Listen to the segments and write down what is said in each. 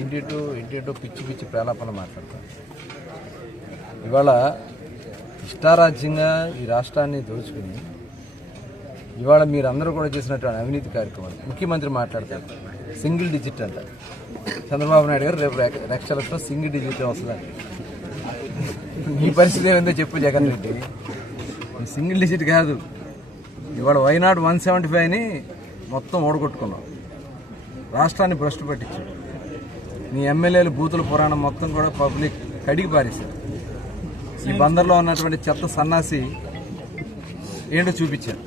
ఇంటి పిచ్చి పిచ్చి ప్రేలాపన మాట్లాడతారు. ఇవాళ ఇష్టారాజ్యంగా ఈ రాష్ట్రాన్ని దోచుకుని ఇవాళ మీరందరూ కూడా చేసినటువంటి అవినీతి కార్యక్రమాలు ముఖ్యమంత్రి మాట్లాడతారు. సింగిల్ డిజిట్ అంట. చంద్రబాబు నాయుడు గారు రేపు నెక్స్ట్ ఎలక్షన్ సింగిల్ డిజిట్ వస్తుందండి. మీ పరిస్థితి ఏమైందో చెప్పు జగన్ రెడ్డి. సింగిల్ డిజిట్ కాదు, ఇవాళ వైనాడు 175ని మొత్తం ఓడగొట్టుకున్నాం. రాష్ట్రాన్ని భ్రష్టు పట్టించాడు. మీ ఎమ్మెల్యేలు బూతుల పురాణం మొత్తం కూడా పబ్లిక్ కడిగి పారేశారు. ఈ బందర్లో ఉన్నటువంటి చెత్త సన్నాసి ఏంటో చూపించారు.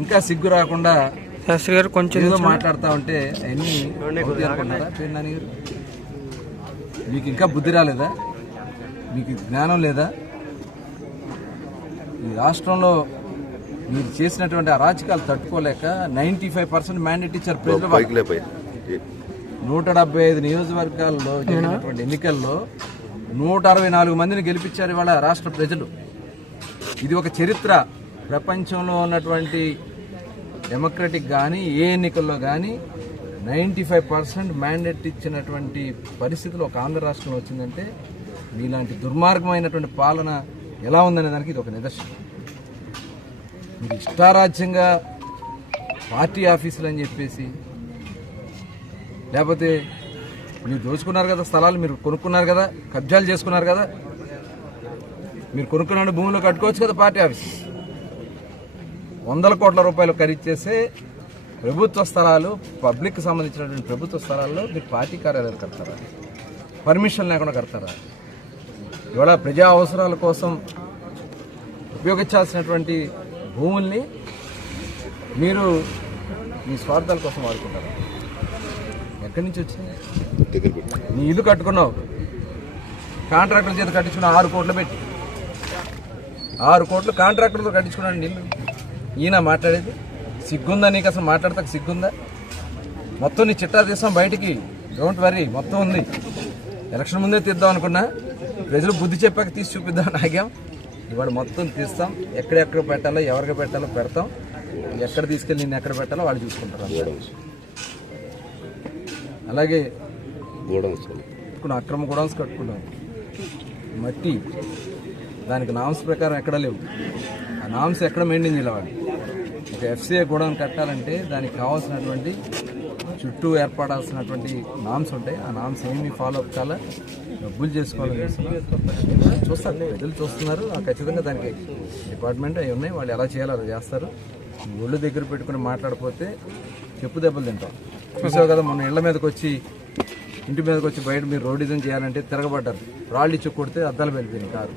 ఇంకా సిగ్గు రాకుండా శాస్త్రి గారు కొంచెం ఏదో మాట్లాడుతూ ఉంటే అన్నీ అనుకున్నారా? పేరు మీకు ఇంకా బుద్ధి రాలేదా? మీకు జ్ఞానం లేదా? ఈ రాష్ట్రంలో మీరు చేసినటువంటి అరాచకాలు తట్టుకోలేక 95% మ్యాండేట్ ఇచ్చారు ప్రజలు. 175 నియోజకవర్గాల్లో జరిగినటువంటి ఎన్నికల్లో 164 మందిని గెలిపించారు ఇవాళ రాష్ట్ర ప్రజలు. ఇది ఒక చరిత్ర. ప్రపంచంలో ఉన్నటువంటి డెమోక్రటిక్ కానీ ఏ ఎన్నికల్లో కానీ 95% మ్యాండేట్ ఇచ్చినటువంటి పరిస్థితులు ఒక ఆంధ్ర రాష్ట్రంలో వచ్చిందంటే మీలాంటి దుర్మార్గమైనటువంటి పాలన ఎలా ఉందనే దానికి ఇది ఒక నిదర్శనం. మీరు ఇష్టారాజ్యంగా పార్టీ ఆఫీసులు అని చెప్పేసి, లేకపోతే మీరు దోచుకున్నారు కదా స్థలాలు, మీరు కొనుక్కున్నారు కదా, కబ్జాలు చేసుకున్నారు కదా, మీరు కొనుక్కున్న భూములు కట్టుకోవచ్చు కదా పార్టీ ఆఫీస్. 100 కోట్ల రూపాయలు ఖరీదు చేసే ప్రభుత్వ స్థలాలు, పబ్లిక్కి సంబంధించినటువంటి ప్రభుత్వ స్థలాల్లో మీరు పార్టీ కార్యాలయాలు కడతారా? పర్మిషన్ లేకుండా కడతారా? ఇవాళ ప్రజా అవసరాల కోసం ఉపయోగించాల్సినటువంటి భూముల్ని మీరు మీ స్వార్థాల కోసం వాడుకుంటారా? ఎక్కడి నుంచి వచ్చింది? నీ ఇల్లు కట్టుకున్నావు, కాంట్రాక్టర్ చేత కట్టించుకున్నావు 6 కోట్లు పెట్టి. 6 కోట్లు కాంట్రాక్టర్తో కట్టించుకున్నాడు ఇల్లు. ఈయన మాట్లాడేది సిగ్గుందా? నీకు అసలు మాట్లాడతాక సిగ్గుందా? మొత్తం నీ చిట్టా తీస్తాం బయటికి, డోంట్ వరీ, మొత్తం ఉంది. ఎలక్షన్ ముందే తీద్దాం అనుకున్నా, ప్రజలు బుద్ధి చెప్పాక తీసి చూపిద్దాం ఆగాం. ఇవాళ మొత్తం తీస్తాం. ఎక్కడెక్కడ పెట్టాలో, ఎవరికి పెట్టాలో పెడతాం. ఎక్కడ తీసుకెళ్ళి నిన్ను ఎక్కడ పెట్టాలో వాళ్ళు చూసుకుంటారు. అలాగే అక్రమ గోడౌన్స్ కట్టుకున్నాం. మట్టి దానికి నామ్స్ ప్రకారం ఎక్కడ లేవు. ఆ నామ్స్ ఎక్కడ మెయింటైన్ చేయాలి? ఒక ఎఫ్సీఐ గోడౌన్ కట్టాలంటే దానికి కావాల్సినటువంటి చుట్టూ ఏర్పడాల్సినటువంటి నామ్స్ ఉంటాయి. ఆ నామ్స్ ఏమి ఫాలో అప్ కాలా, డబ్బులు చేసుకోవాలని చూస్తారు, ప్రజలు చూస్తున్నారు. ఖచ్చితంగా దానికి డిపార్ట్మెంట్ అవి ఉన్నాయి, వాళ్ళు ఎలా చేయాలో అలా చేస్తారు. ఒళ్ళు దగ్గర పెట్టుకుని మాట్లాడిపోతే చెప్పు దెబ్బలు తింటాం. చూసావు కదా, మొన్న ఇంటి మీదకి వచ్చి బయట మీరు రోడ్డిజం చేయాలంటే తిరగబడ్డారు. రాళ్ళు ఇచ్చి కొడితే అద్దాలు వెళ్ళిపోయింది కారు.